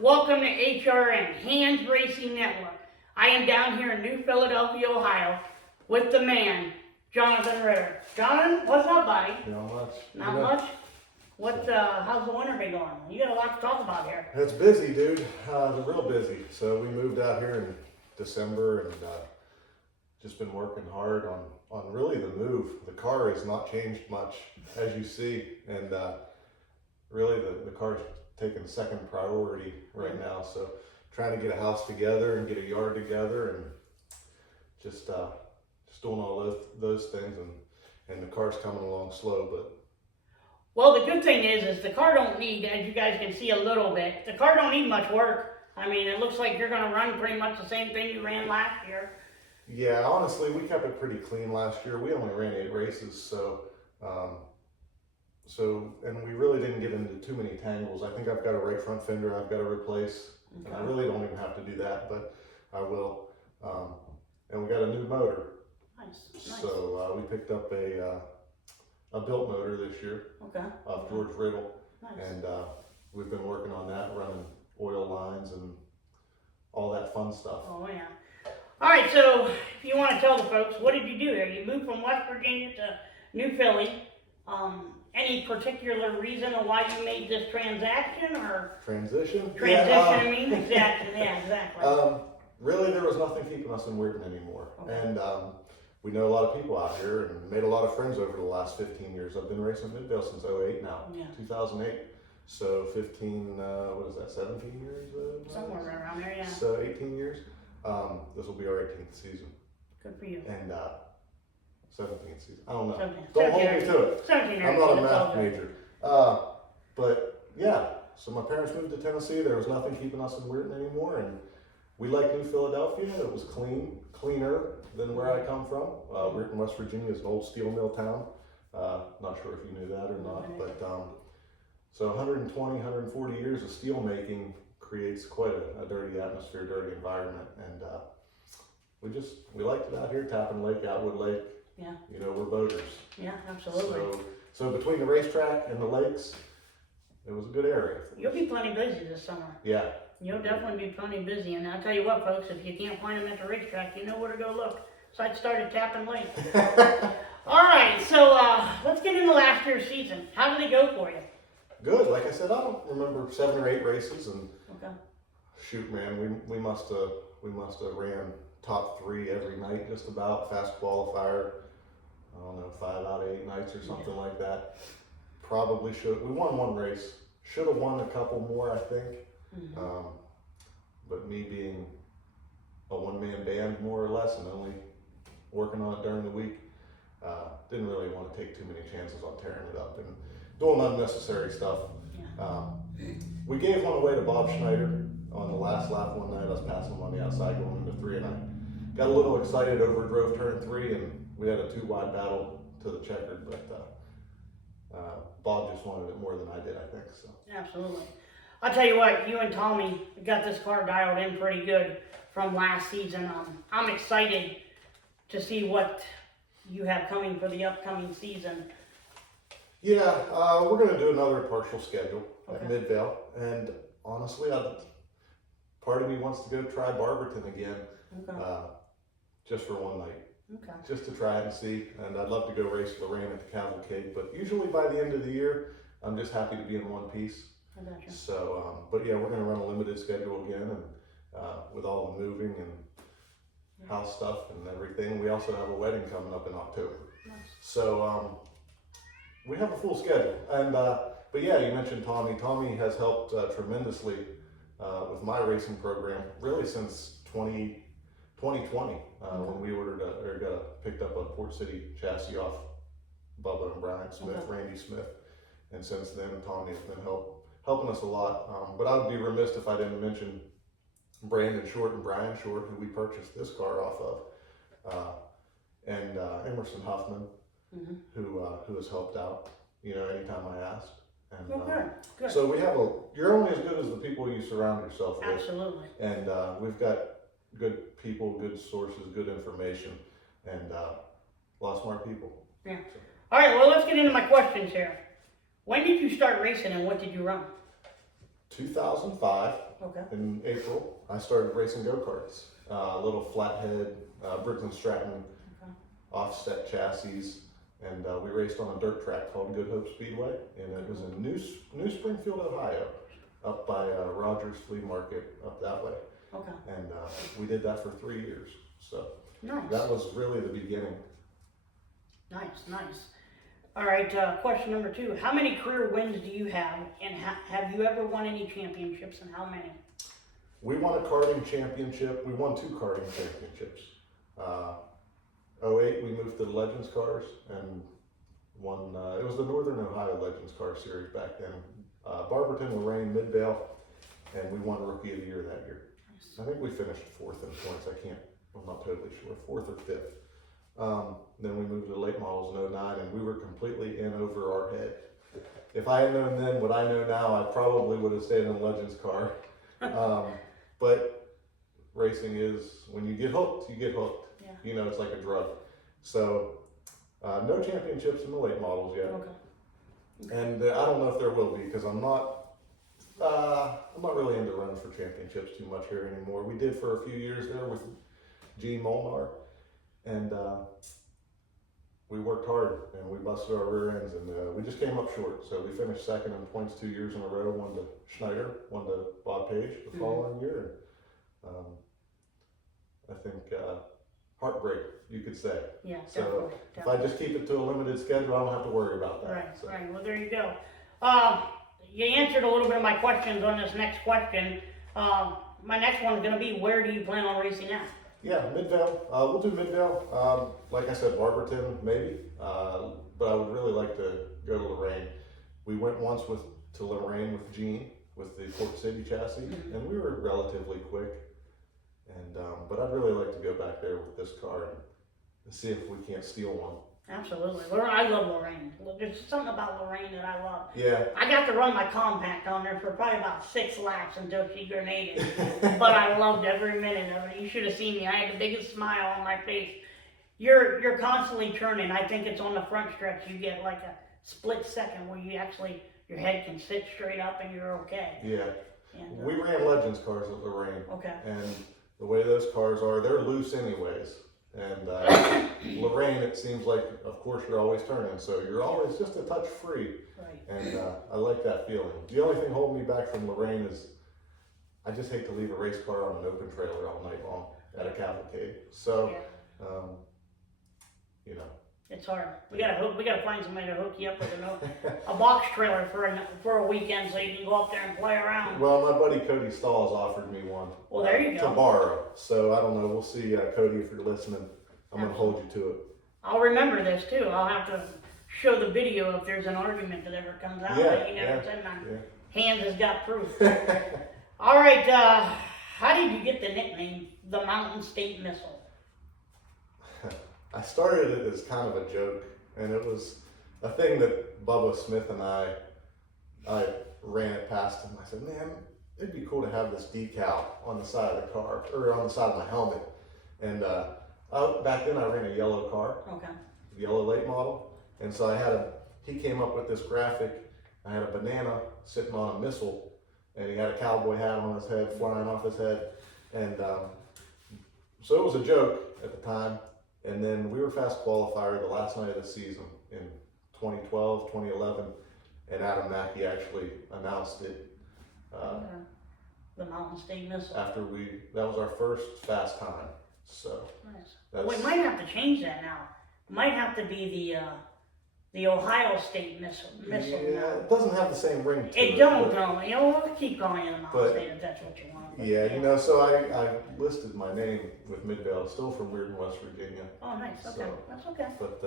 Welcome to HRN, Hands Racing Network. I am down here in New Philadelphia, Ohio, with the man, Jonathan Reitter. Jonathan, what's up, buddy? Not much. Not much? How's the winter been going? You got a lot to talk about here. It's busy, dude. They're real busy. So we moved out here in December and just been working hard on really the move. The car has not changed much, as you see, and really the car's taking second priority right now. So trying to get a house together and get a yard together and just doing all those things, and the car's coming along slow, but. Well, the good thing is the car don't need, as you guys can see a little bit, the car don't need much work. I mean, it looks like you're going to run pretty much the same thing you ran last year. Yeah, honestly, we kept it pretty clean last year. We only ran 8 races, so and we really didn't get into too many tangles. I think I've got a right front fender I've got to replace, and I really don't even have to do that, but I will. And we got a new motor. Nice. So we picked up a built motor this year off George Riddle, and we've been working on that, running oil lines and all that fun stuff. Oh yeah. All right, so if you want to tell the folks, what did you do here? You moved from West Virginia to New Philly. Any particular reason of why you made this transaction or transition? I mean, exactly. Yeah, exactly. Really, there was nothing keeping us in Weirton anymore, and we know a lot of people out here and made a lot of friends over the last 15 years. I've been racing Midvale since 2008 now, 2008. So 15, what is that, 17 years? Somewhere around there, yeah. So 18 years. This will be our 18th season. Good for you. And 17th season. I don't know. 17, Don't hold me to it. 17 I'm not a math major. But yeah, so my parents moved to Tennessee. There was nothing keeping us in Weirton anymore, and we like New Philadelphia. It was cleaner than where I come from. Weirton, West Virginia is an old steel mill town. Not sure if you knew that or not, but so 120, 140 years of steel making creates quite a dirty atmosphere, dirty environment, and we liked it out here, Tappan Lake, Atwood Lake. Yeah. You know, we're boaters. Yeah, absolutely. So between the racetrack and the lakes, it was a good area. You'll be plenty busy this summer. Yeah. You'll definitely be plenty busy, and I'll tell you what, folks, if you can't find them at the racetrack, you know where to go look. So I'd start at Tappan Lake. All right, so let's get into last year's season. How did it go for you? Good. Like I said, I don't remember 7 or 8 races, and shoot, man, we must have ran top 3 every night, just about. Fast qualifier. I don't know, 5 out of 8 nights or something like that. Probably should. We won 1 race. Should have won a couple more, I think. But me being a one-man band more or less and only working on it during the week, didn't really want to take too many chances on tearing it up and doing unnecessary stuff. We gave one away to Bob Schneider on the last lap one night. I was passing him on the outside going into 3, and I got a little excited, overdrove turn 3, and we had a 2-wide battle to the checkered, but Bob just wanted it more than I did, I think. So. Absolutely. I'll tell you what, you and Tommy got this car dialed in pretty good from last season. I'm excited to see what you have coming for the upcoming season. Yeah, we're going to do another partial schedule at Midvale, and honestly, part of me wants to go try Barberton again, just for one night. Just to try it and see, and I'd love to go race Lorraine at the Cavalcade, but usually by the end of the year, I'm just happy to be in one piece. I gotcha. So, but yeah, we're going to run a limited schedule again, and with all the moving and house stuff and everything. We also have a wedding coming up in October. Nice. So we have a full schedule, and but yeah, you mentioned Tommy. Tommy has helped tremendously with my racing program, really since 2020, when we picked up a Port City chassis off Bubba and Brian Smith, Randy Smith, and since then Tommy has been helping us a lot. But I would be remiss if I didn't mention Brandon Short and Brian Short, who we purchased this car off of, and Emerson Huffman, who has helped out, anytime I asked. And, Good. So you're only as good as the people you surround yourself with. Absolutely. And we've got good people, good sources, good information, and a lot of smart people. Yeah. All right, well, let's get into my questions here. When did you start racing and what did you run? 2005, Okay. in April, I started racing go-karts. Little flathead, Briggs and Stratton Okay. offset chassis, and we raced on a dirt track called Good Hope Speedway, and it was in New Springfield, Ohio, up by Rogers Flea Market up that way. Okay. And we did that for 3 years. So Nice. that was really the beginning. Nice. All right, question number 2. How many career wins do you have, and have you ever won any championships, and how many? We won a karting championship. We won 2 karting championships. 08, we moved to the Legends cars and won, it was the Northern Ohio Legends car series back then. Barberton, Lorraine, Midvale, and we won Rookie of the Year that year. Nice. I think we finished 4th in points. I'm not totally sure, 4th or 5th. Then we moved to late models in 09, and we were completely in over our head. If I had known then what I know now, I probably would have stayed in a Legends car. But racing is, when you get hooked, you get hooked. Yeah. You know, it's like a drug. So, no championships in the late models yet. Okay. And I don't know if there will be, because I'm not really into running for championships too much here anymore. We did for a few years there with Gene Molnar, and we worked hard and we busted our rear ends, and we just came up short. So we finished 2nd in points 2 years in a row, one to Schneider, one to Bob Page the following year. And, I think heartbreak, you could say. Yeah, So definitely. if I just keep it to a limited schedule, I don't have to worry about that. Right, So. right. Well, there you go. You answered a little bit of my questions on this next question. My next one is going to be, where do you plan on racing at? Yeah, Midvale. We'll do Midvale. Like I said, Barberton maybe, but I would really like to go to Lorraine. We went once to Lorraine with Gene with the Port City chassis, and we were relatively quick. And but I'd really like to go back there with this car and see if we can't steal one. Absolutely. I love Lorraine. There's something about Lorraine that I love. Yeah. I got to run my compact on there for probably about 6 laps until she grenaded. But I loved every minute of it. You should have seen me. I had the biggest smile on my face. You're constantly turning. I think it's on the front stretch. You get like a split second where you actually, your head can sit straight up and you're okay. Yeah. And, We ran Legends cars at Lorraine. Okay. And the way those cars are, they're loose anyways. And Lorraine, it seems like, of course, you're always turning, so you're always just a touch free. Right. And I like that feeling. The only thing holding me back from Lorraine is I just hate to leave a race car on an open trailer all night long at a cavalcade. So, Yeah. You know. It's hard. We gotta find somebody to hook you up with a box trailer for a weekend so you can go up there and play around. Well, my buddy Cody Stalls offered me one. Well, there you go. To borrow. So I don't know. We'll see, Cody, if you're listening. I'm gonna hold you to it. I'll remember this too. I'll have to show the video if there's an argument that ever comes out. Yeah, You never yeah, said none. yeah. Hands has got proof. All right. How did you get the nickname the Mountain State Missile? I started it as kind of a joke, and it was a thing that Bubba Smith and I ran it past him. I said, man, it'd be cool to have this decal on the side of the car, or on the side of my helmet. And back then I ran a yellow car, Okay. yellow late model. And so he came up with this graphic. I had a banana sitting on a missile, and he had a cowboy hat on his head, flying off his head. And so it was a joke at the time. And then we were fast qualifier the last night of the season in 2012, 2011, and Adam Mackey actually announced it The Mountain State Missile. after that was our first fast time. So Nice. We might have to change that now. Might have to be the Ohio State Missile. yeah, Now. it doesn't have the same ring to it. It don't, but- no. You know, we'll keep calling it the Mountain State if that's what you want. But, Yeah, you know, so I listed my name with Midvale, still from Weirton, West Virginia. Oh, nice. Okay. So- That's okay. But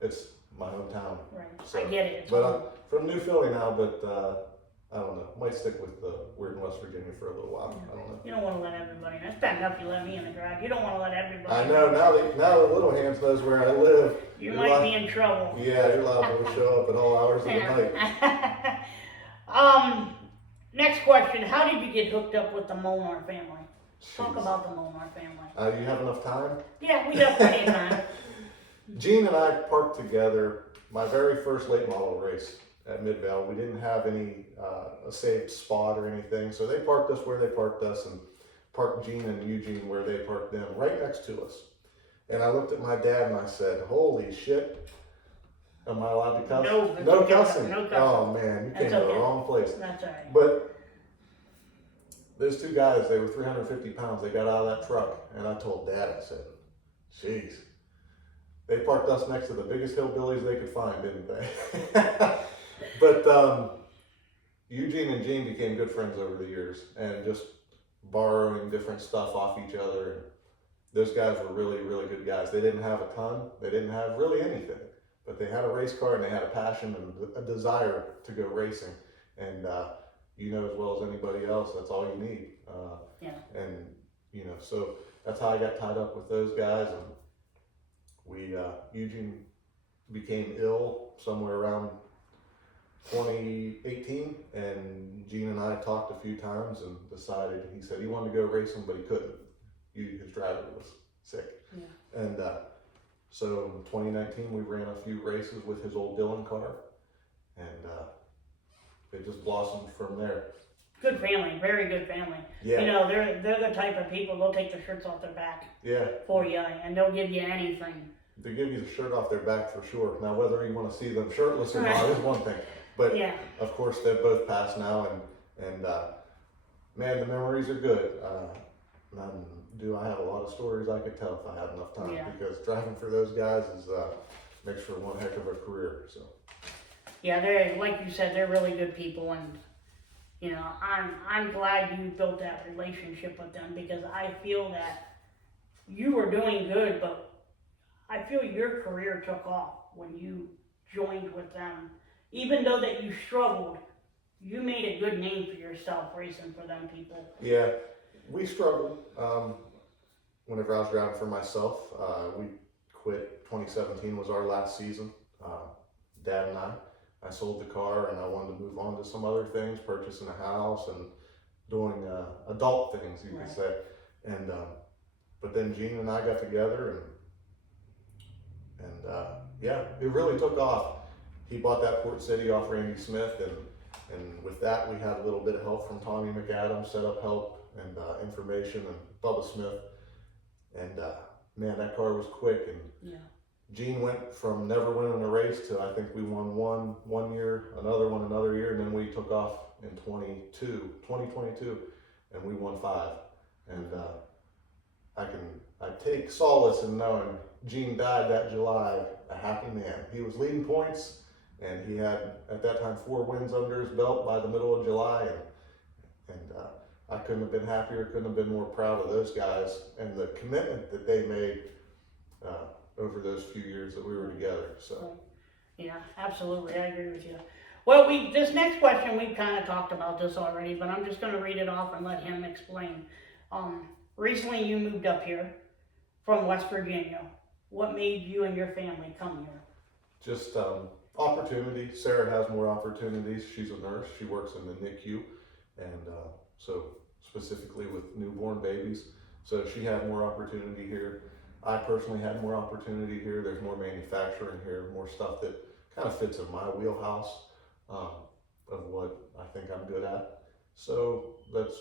it's my hometown. Right. So, I get it. It's But home. I'm from New Philly now, but I don't know. Might stick with Weirton, West Virginia for a little while. I don't know. You don't want to let everybody know. It's bad enough you let me in the garage. You don't want to let everybody I know, now the Little Hands knows where I live. You You're might allowed- be in trouble. Yeah, you're allowed to show up at all hours of the night. Next question. How did you get hooked up with the Molnar family? Talk Jeez. about the Molnar family. You have enough time? Yeah, we got plenty of time. Gene and I parked together my very first late model race at Midvale. We didn't have any a saved spot or anything, so they parked us where they parked us and parked Gene and Eugene where they parked them, right next to us. And I looked at my dad and I said, "Holy shit, am I allowed to cuss?" No, No okay. cussing. No cussing. Oh man, you came That's to the okay. wrong place. That's all right. But those two guys, they were 350 pounds. They got out of that truck, and I told Dad, I said, "Jeez, they parked us next to the biggest hillbillies they could find, didn't they?" But Eugene and Gene became good friends over the years, and just borrowing different stuff off each other. And those guys were really, really good guys. They didn't have a ton. They didn't have really anything, but they had a race car and they had a passion and a desire to go racing. And you know as well as anybody else, that's all you need. Yeah. And you know, so that's how I got tied up with those guys. And we Eugene became ill somewhere around 2018, and Gene and I talked a few times and decided, he said he wanted to go racing, but he couldn't. His driver was sick. Yeah. And so in 2019, we ran a few races with his old Dillon car, and it just blossomed from there. Good family, very good family. Yeah. You know, they're the type of people, they'll take their shirts off their back Yeah. for you, and they'll give you anything. They give you the shirt off their back for sure. Now, whether you want to see them shirtless or not is one thing. But Yeah. of course, they've both passed now, and man, the memories are good. Do I have a lot of stories I could tell if I had enough time? Yeah. Because driving for those guys is makes for one heck of a career. So. Yeah, they're, like you said, they're really good people, and you know, I'm glad you built that relationship with them, because I feel that you were doing good, but I feel your career took off when you joined with them. Even though that you struggled, you made a good name for yourself racing for them people. Yeah, we struggled. Whenever I was driving for myself, we quit. 2017 was our last season. Dad and I sold the car, and I wanted to move on to some other things, purchasing a house and doing adult things, you could say. And but then Gene and I got together, and yeah, it really took off. He bought that Port City off Randy Smith, and with that we had a little bit of help from Tommy McAdams, set up help and information, and Bubba Smith. And man, that car was quick. And Yeah. Gene went from never winning a race to, I think we won one year, another one another year, and then we took off in 2022, and we won 5. And I take solace in knowing Gene died that July a happy man. He was leading points, and he had at that time 4 wins under his belt by the middle of July, and I couldn't have been happier, couldn't have been more proud of those guys and the commitment that they made over those few years that we were together. So. Yeah, absolutely, I agree with you. Well, this next question, we've kind of talked about this already, but I'm just going to read it off and let him explain. Recently you moved up here from West Virginia. What made you and your family come here? Just opportunity. Sarah has more opportunities. She's a nurse. She works in the NICU, and so specifically with newborn babies. So she had more opportunity here. I personally had more opportunity here. There's more manufacturing here, more stuff that kind of fits in my wheelhouse of what I think I'm good at. So that's,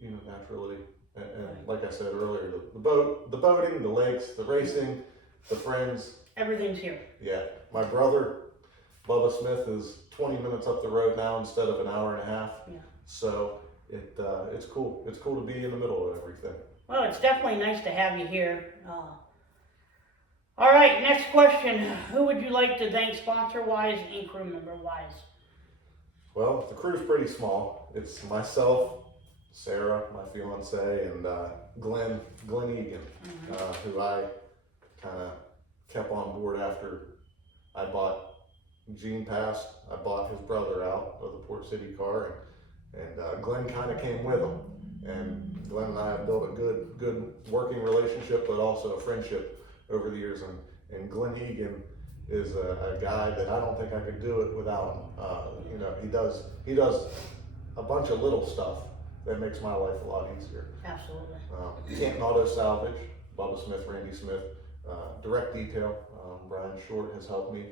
naturally, and like I said earlier, the boating, the lakes, the racing, the friends. Everything's here. Yeah, my brother, Bubba Smith, is 20 minutes up the road now instead of an hour and a half. Yeah. So it's cool. It's cool to be in the middle of everything. Well, it's definitely nice to have you here. All right, next question. Who would you like to thank sponsor-wise and crew member-wise? Well, the crew's pretty small. It's myself, Sarah, my fiance, and Glenn Egan, who I kind of kept on board after I bought Gene passed. I bought his brother out of the Port City car, and Glenn kind of came with him. And Glenn and I have built a good working relationship, but also a friendship over the years. And Glenn Egan is a guy that I don't think I could do it without him. He does a bunch of little stuff that makes my life a lot easier. Absolutely. Canton Auto Salvage, Bubba Smith, Randy Smith, direct detail. Brian Short has helped me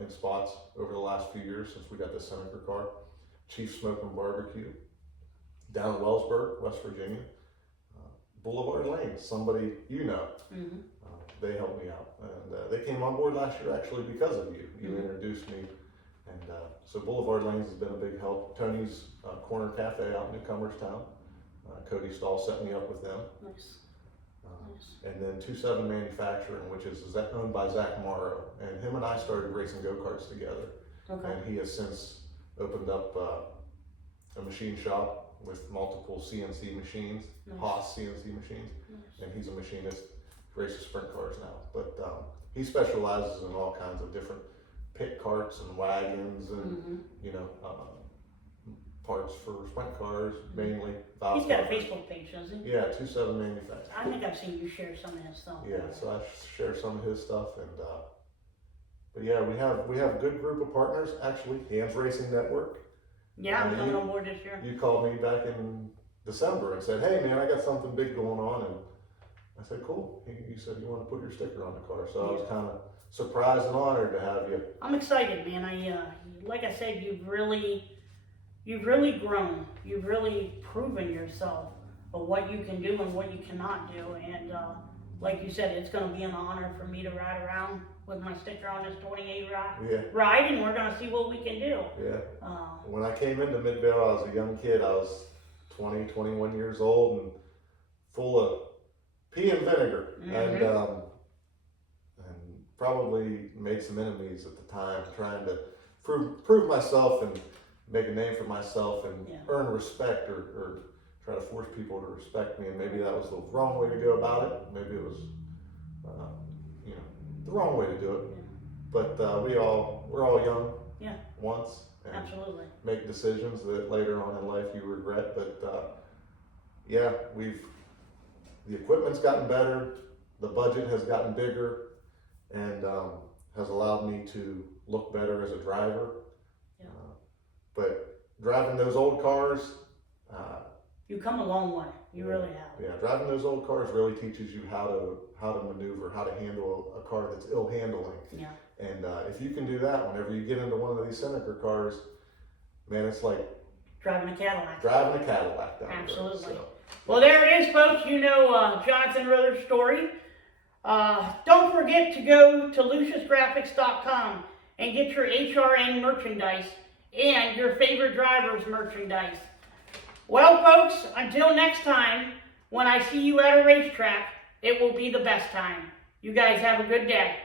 in spots over the last few years since we got this Seneca car. Chief Smoke and Barbecue down in Wellsburg, West Virginia. Boulevard Lanes, somebody you know. Mm-hmm. They helped me out, and they came on board last year actually because of you. You Mm-hmm. introduced me, and so Boulevard Lanes has been a big help. Tony's Corner Cafe out in Newcomerstown. Cody Stahl set me up with them. Nice. And then 27 Manufacturing, which is owned by Zach Morrow, and him and I started racing go-karts together. Okay. And he has since opened up a machine shop with multiple CNC machines, Nice. Haas CNC machines, Nice. and he's a machinist, races sprint cars now. But he specializes in all kinds of different pit carts and wagons and Mm-hmm. you know parts for sprint cars mainly. Valve He's got a covers. Facebook page, doesn't he? Yeah, 27 Manufacturing. I think I've seen you share some of his stuff. Yeah, so I share some of his stuff, and but yeah, we have a good group of partners. Actually, Hands Racing Network. Yeah, I'm coming on board this year. You called me back in December and said, "Hey man, I got something big going on," and I said, "Cool." You said you want to put your sticker on the car, so I was kind of surprised and honored to have you. I'm excited, man. Like I said, you've really grown. You've really proven yourself of what you can do and what you cannot do. And like you said, it's going to be an honor for me to ride around with my sticker on this 28 ride, and we're going to see what we can do. Yeah. When I came into Midvale, I was a young kid. I was 20, 21 years old and full of pea and vinegar. Mm-hmm. And probably made some enemies at the time, trying to prove myself and make a name for myself and earn respect or try to force people to respect me. And maybe that was the wrong way to go about it. Maybe it was, the wrong way to do it. Yeah. But we're all young once. And Absolutely. make decisions that later on in life you regret. But the equipment's gotten better, the budget has gotten bigger, and has allowed me to look better as a driver. Yeah. But driving those old cars, You come a long way. You really have. yeah, driving those old cars really teaches you how to maneuver, how to handle a car that's ill handling. Yeah. And if you can do that, whenever you get into one of these Seneca cars, man, it's like Driving a Cadillac. driving a Cadillac down the road. Absolutely. So, Well, there it is, folks. You know Jonathan Ritter's story. Don't forget to go to luciusgraphics.com and get your HRN merchandise and your favorite driver's merchandise. Well, folks, until next time, when I see you at a racetrack, it will be the best time. You guys have a good day.